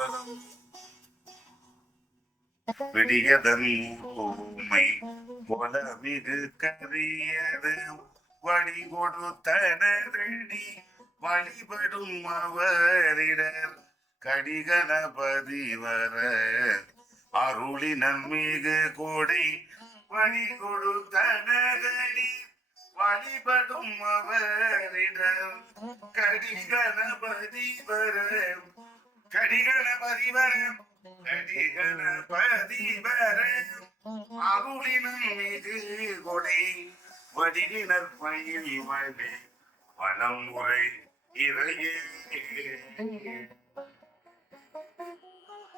பலம் விடியதன் ஊமை மிகு கரியது வழி கொடுத்தனதடி வழிபடும் அவரிடர் கடிகணபதி வர. அருளி மிகு கொடை வழி கொடுத்தனதடி வழிபடும் அவரிடர் கடிகணபதி வர. கடிகணபதி வர கடிகணபதி வர அருளினம் மிகு கொடை வடிவினர் பயில் வழி வளம் முறை இறையே.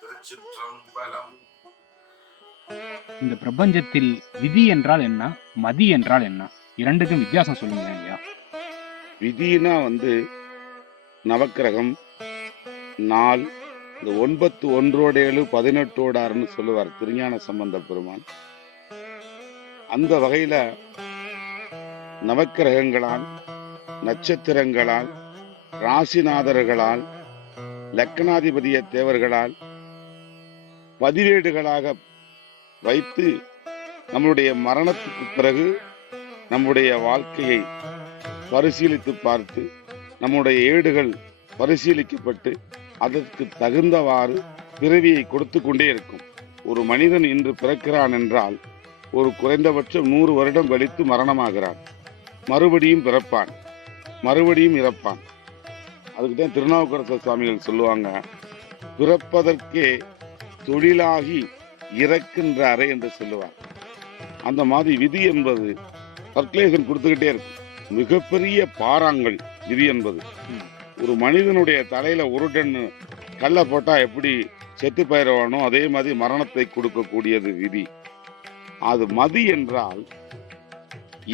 திருச்சிற்றம்பலம். இந்த பிரபஞ்சத்தில் விதி என்றால் என்ன மதி என்றால் என்ன? இரண்டுக்கும் வித்தியாசம் சொல்லுங்க ஐயா விதினா வந்து நவக்கிரகம் நாள் இந்த ஒன்பத்து ஒன்றோட ஏழு பதினெட்டோடாருன்னு சொல்லுவார் திருஞான சம்பந்த பெருமான். அந்த வகையில நவக்கிரகங்களால் நட்சத்திரங்களால் ராசிநாதர்களால் லக்கணாதிபதிய தேவர்களால் பதிவேடுகளாக வைத்து நம்முடைய மரணத்துக்கு பிறகு நம்முடைய வாழ்க்கையை பரிசீலித்து பார்த்து நம்முடைய ஏடுகள் பரிசீலிக்கப்பட்டு அதற்கு தகுந்தவாறு பிறவியை கொடுத்து கொண்டே இருக்கும். ஒரு மனிதன் இன்று பிறக்கிறான் என்றால் ஒரு குறைந்தபட்சம் நூறு வருடம் கழித்து மரணமாகிறான். மறுபடியும் பிறப்பான். மறுபடியும் இறப்பான். அதுக்கு தான் திருநாவுக்கரசர் சுவாமிகள் சொல்லுவாங்க பிறப்பதற்கே தொழிலாகி இறக்கின்றாரே என்று சொல்லுவார். அந்த மாதிரி விதி என்பது சர்க்குலேஷன் கொடுத்துக்கிட்டே இருக்கும் மிகப்பெரிய பாறாங்கள் விதி என்பது. ஒரு மனிதனுடைய தலையில ஒரு டன் கல்லை போட்டா எப்படி செத்து பயிரவானோ அதே மாதிரி மரணத்தை கொடுக்கக்கூடியது விதி. அது மதி என்றால்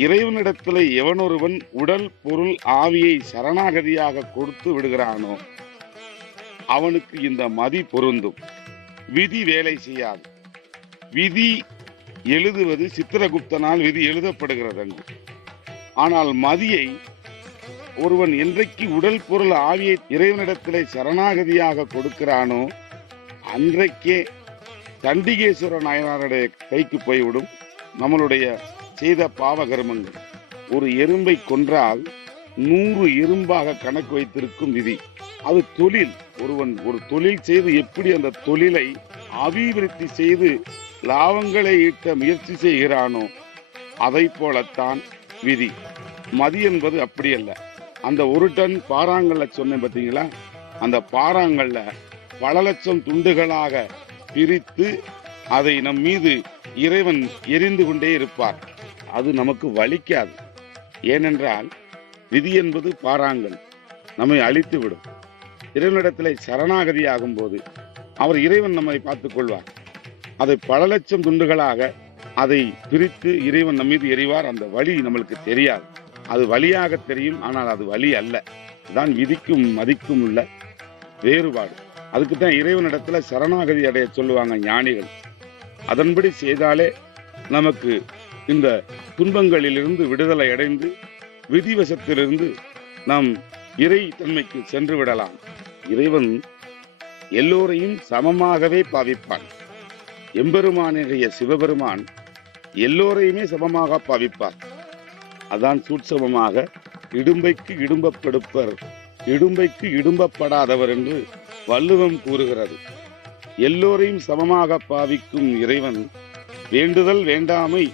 இறைவனிடத்தில் எவனொருவன் உடல் பொருள் ஆவியை சரணாகதியாக கொடுத்து விடுகிறானோ அவனுக்கு இந்த மதி பொருந்தும். விதி வேலை செய்யாது. விதி எழுதுவது சித்திரகுப்தனால் விதி எழுதப்படுகிறது ஆனால் மதியை ஒருவன் என்றைக்கு உடல் பொருள் ஆவியை இறைவனிடத்திலே சரணாகதியாக கொடுக்கிறானோ அன்றைக்கே தண்டிகேஸ்வர நாயனாருடைய கைக்கு போய்விடும். நம்மளுடைய செய்த பாவ கர்மங்கள் ஒரு எறும்பை கொன்றால் நூறு எறும்பாக கணக்கு வைத்திருக்கும் விதி. அது தொழில். ஒருவன் ஒரு தொழில் செய்து எப்படி அந்த தொழிலை அபிவிருத்தி செய்து லாபங்களை ஈட்ட முயற்சி செய்கிறானோ அதை போலத்தான் விதி. மதி என்பது அப்படி அல்ல அந்த ஒரு டன் பாறாங்கல்ல சொன்னேன் பார்த்தீங்களா? அந்த பாறாங்கல்ல பல லட்சம் துண்டுகளாக பிரித்து அதை நம் மீது இறைவன் எரிந்து கொண்டே இருப்பார். அது நமக்கு வலிக்காது. ஏனென்றால் விதி என்பது பாறாங்கல். நம்மை அழித்து விடும் இறைவனிடத்தில் சரணாகதி ஆகும்போது அவர் இறைவன் நம்மை பார்த்துக் கொள்வார். அதை பல லட்சம் துண்டுகளாக அதை பிரித்து இறைவன் நம் மீது எறிவார் அந்த வழி நம்மளுக்கு தெரியாது. அது வழியாக தெரியும் ஆனால் அது வழி அல்ல. தான் விதிக்கும் மதிக்கும் உள்ள வேறுபாடு. அதுக்கு தான் இறைவனிடத்துல சரணாகதி அடைய சொல்லுவாங்க ஞானிகள். அதன்படி செய்தாலே நமக்கு இந்த துன்பங்களிலிருந்து விடுதலை அடைந்து விதிவசத்திலிருந்து நாம் இறை தன்மைக்கு சென்று விடலாம். இறைவன் எல்லோரையும் சமமாகவே பாவிப்பான். எம்பெருமானிய சிவபெருமான் எல்லோரையுமே சமமாக பாவிப்பார். அதான் சூட்சமமாக இடும்பைக்கு இடும்பப்படுப்பர் இடும்பைக்கு இடும்பப்படாதவர் என்று வள்ளுவம் கூறுகிறது. எல்லோரையும் சமமாக பாவிக்கும் இறைவன் வேண்டுதல் வேண்டாமை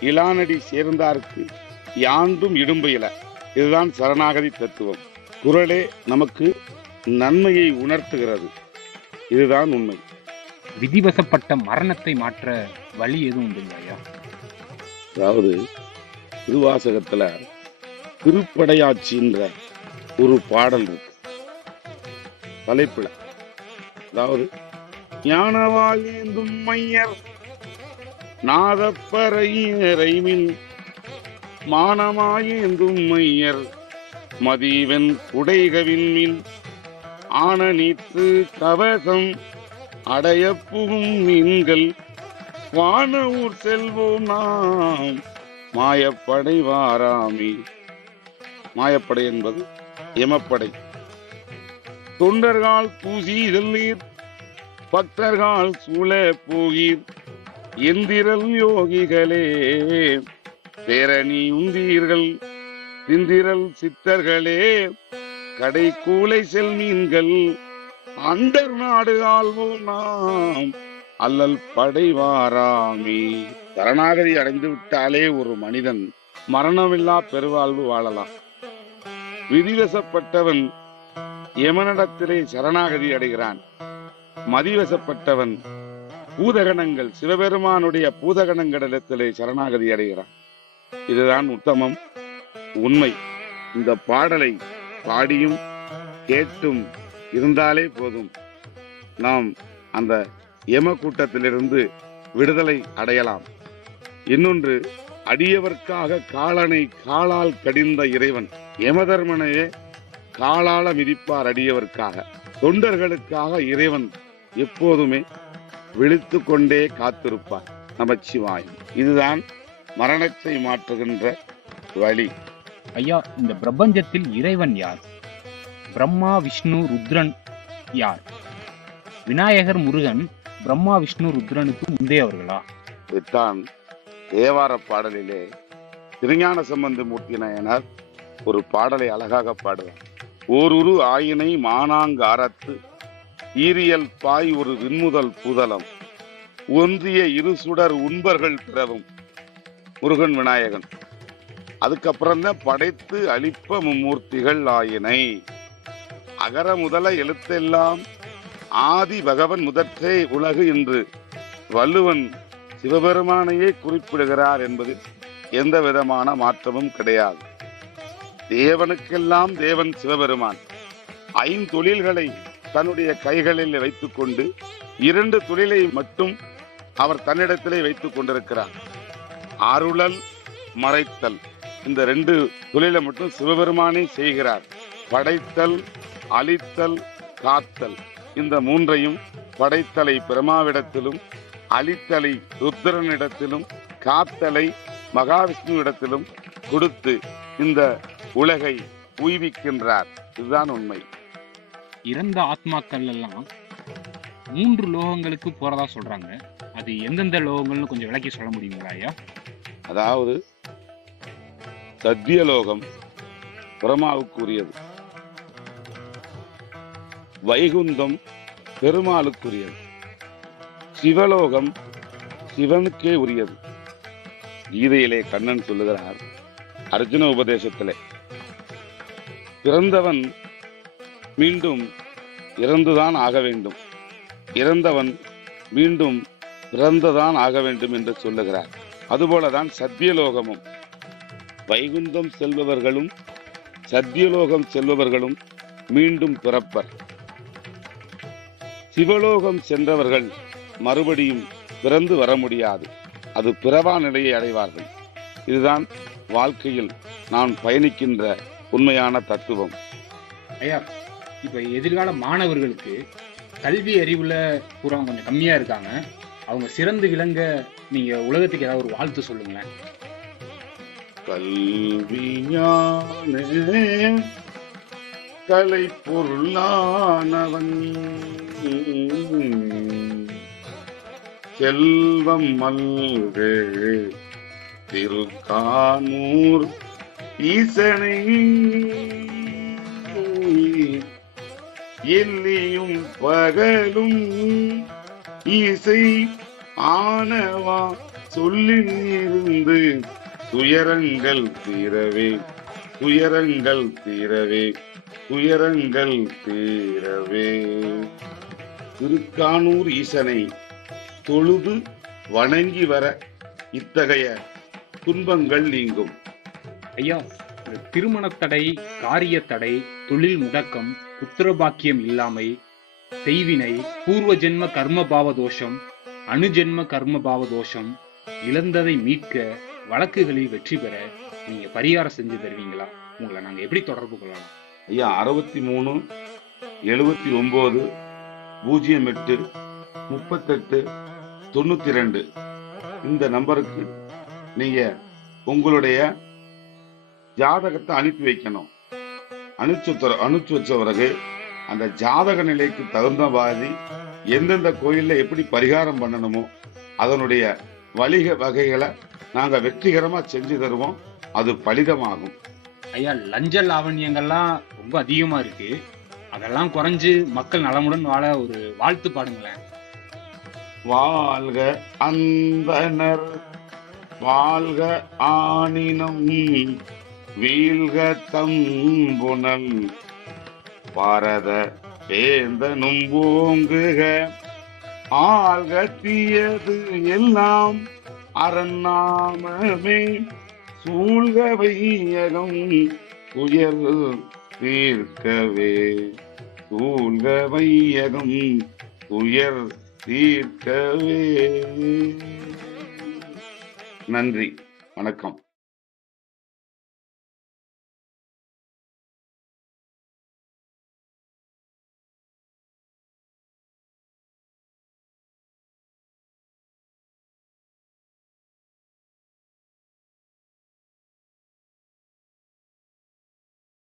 இளானடி சேர்ந்தார்க்கு யாண்டும் இடும்பையில இதுதான் சரணாகதி தத்துவம். குரலே நமக்கு நன்மையை உணர்த்துகிறது. இதுதான் உண்மை. விதிவசப்பட்ட மரணத்தை மாற்ற வழி எதுவும் ஐயா? அதாவது திருவாசகத்துல திருப்படையாட்சின்ற ஒரு பாடல் இருக்கு. தலைப்புல. அதாவது ஞானவாழேந்தும் மையர் நாதப்பறையரைமின் மானமாயேந்தும் மையர் மதீவன் குடைகவின் மின் ஆன நீத்து கவசம் அடைய புகும் மீன்கள் வானூர் செல்வோம் நாம். மாயப்படை வாராமி. மாயப்படை என்பது எமப்படை தொண்டர்கள் பூசி நீர் பக்தர்கள் சூழ போகீர். எந்திரல் யோகிகளே பேரணி உந்தீர்கள் சிந்திரல் சித்தர்களே. கடை கூலை செல்மீன்கள் அண்டர் நாடு ஆள்வோம் நாம். அல்லல் படைவாராமே. சரணாகதி அடைந்து விட்டாலே ஒரு மனிதன் மரணமில்லா பெருவாழ்வு வாழலாம். விதிவசப்பட்டவன் யமனிடத்திலே சரணாகதி அடைகிறான். மதிவசப்பட்டவன் பூதகணங்கள் சிவபெருமானுடைய பூதகணங்களிடத்திலே சரணாகதி அடைகிறான். இதுதான் உத்தமம் உண்மை. இந்த பாடலை பாடியும் கேட்டும் இருந்தாலே போதும். நாம் அந்த யம கூட்டத்திலிருந்து விடுதலை அடையலாம். இன்னொன்று அடியவர்க்காக காலனை காலால் கடிந்த இறைவன் யமதர்மனையே காலால மிதிப்பார் அடியவர்க்காக. தொண்டர்களுக்காக இறைவன் எப்போதுமே விழித்து கொண்டே காத்திருப்பார் நமச்சிவாயம் இதுதான் மரணத்தை மாற்றுகின்ற வழி. ஐயா இந்த பிரபஞ்சத்தில் இறைவன் யார்? பிரம்மா விஷ்ணு ருத்ரன் யார்? விநாயகர் முருகன் பிரம்மா விஷ்ணு ருத்ரனுக்கு முந்தையவர்களா இதுதான் தேவார பாடலிலே திருஞான சம்பந்த மூர்த்தி நாயனார் ஒரு பாடலை அழகாக பாடுவார். ஓருரு ஆயினை மானாங்காரத்து ஈரியல் பாய் ஒரு விண்முதல் புதலம் ஒன்றிய இரு சுடர் உண்பர்கள் பிறவும் முருகன் விநாயகன். அதுக்கப்புறம் தான் படைத்து அழிப்ப மும்மூர்த்திகள் ஆயினை. அகர முதல எழுத்தெல்லாம் ஆதி பகவன் முதற்றே உலகு என்று வள்ளுவன் சிவபெருமானையே குறிப்பிடுகிறார் என்பதில் எந்த விதமான மாற்றமும் கிடையாது. தேவனுக்கெல்லாம் தேவன் சிவபெருமான். ஐந்தொழில்களை தன்னுடைய கைகளில் வைத்துக்கொண்டு இரண்டு தொழிலை மட்டும் அவர் தன்னிடத்திலே வைத்துக் கொண்டிருக்கிறார். அருளல் மறைத்தல். இந்த ரெண்டு தொழிலை மட்டும் சிவபெருமானே செய்கிறார். படைத்தல் அழித்தல் காத்தல். இந்த மூன்றையும் படைத்தலை பிரமாவிடத்திலும் அழித்தலை ருத்ரனிடத்திலும் காத்தலை மகாவிஷ்ணுவிடத்திலும் கொடுத்து இந்த உலகை உய்விக்கின்றார். இதுதான் உண்மை. இறந்த ஆத்மாக்கள் எல்லாம் மூன்று லோகங்களுக்கு போறதா சொல்றாங்க. அது எந்தெந்த லோகங்கள்னு கொஞ்சம் விளக்கி சொல்ல முடியுங்களா ஐயா? அதாவது சத்தியலோகம் பிரமாவுக்குரியது. வைகுந்தம் பெருமாளுக்குரியது. சிவலோகம் சிவனுக்கே உரியது. கீதையிலே கண்ணன் சொல்லுகிறார் அர்ஜுன உபதேசத்திலே பிறந்தவன் மீண்டும் இறந்துதான் ஆக வேண்டும். இறந்தவன் மீண்டும் பிறந்துதான் ஆக வேண்டும் என்று சொல்லுகிறார். அதுபோலதான் சத்தியலோகமும் வைகுந்தம் செல்பவர்களும் சத்தியலோகம் செல்பவர்களும் மீண்டும் பிறப்பர். சிவலோகம் சென்றவர்கள் மறுபடியும் பிறந்து வர முடியாது. அது பிறவா நிலையை அடைவார்கள். இதுதான் வாழ்க்கையில் நான் பயணிக்கின்ற உண்மையான தத்துவம். ஐயா இப்ப எதிர்கால மாணவர்களுக்கு கல்வி அறிவுல பூரா கொஞ்சம் கம்மியா இருக்காங்க. அவங்க சிறந்து விளங்க நீங்க உலகத்துக்கு ஏதாவது ஒரு வாழ்த்து சொல்லுங்களேன். கல்வியான கலை பொருளானவன் செல்வம் மல்கு திருக்கானூர் ஈசனை. எல்லியும் பகலும் இசை ஆனவா சொல்லில் இருந்து துயரங்கள் தீரவே துயரங்கள் தீரவே துயரங்கள் தீரவே. திருக்கானூர் ஈசனை தொழுது வணங்கி வர இத்தகைய துன்பங்கள் நீங்கும். ஐயா இந்த திருமண தடை காரிய தடை தொழில் முடக்கம் புத்திரபாக்கியம் இல்லாமை செய்வினை பூர்வ ஜென்ம கர்ம பாவ தோஷம் அணுஜென்ம கர்ம பாவ தோஷம் இழந்ததை மீட்க வழக்குகளில் வெற்றி பெற நீங்க பரிகாரம் செஞ்சு தருவீங்களா? உங்களை நாங்க எப்படி தொடர்பு கொள்ளலாம்? ஐயா அறுபத்தி மூணு எழுபத்தி ஒன்பது பூஜ்ஜியம் எட்டு முப்பத்தெட்டு தொண்ணூத்தி ரெண்டு இந்த நம்பருக்கு நீங்க உங்களுடைய ஜாதகத்தை அனுப்பி வைக்கணும். அனுப்பிச்சு அனுப்பிச்சு வச்ச பிறகு அந்த ஜாதக நிலைக்கு தகுந்த மாதிரி எந்தெந்த கோயில்ல எப்படி பரிகாரம் பண்ணணுமோ அதனுடைய வழிக வகைகளை நாங்க வெற்றிகரமா செஞ்சு தருவோம். அது பலிதமாகும். ஐயா லஞ்ச லாவண்யங்கள்லாம் ரொம்ப அதிகமா இருக்கு. அதெல்லாம் குறைஞ்சு மக்கள் நலமுடன் வாழ ஒரு வாழ்த்து பாடுங்களேன். வாழ்க அந்தனர் வாழ்க ஆணினம் வீழ்க தம்புணல் பாரத வேந்தனும் ஓங்குக ஆள்க தீயது எல்லாம் அரண்நாமமே சூழ்க வையகம் உயர் தீர்க்கவே. சூழ்க வையகம் உயர் தீர்க்கவே. நன்றி. வணக்கம்.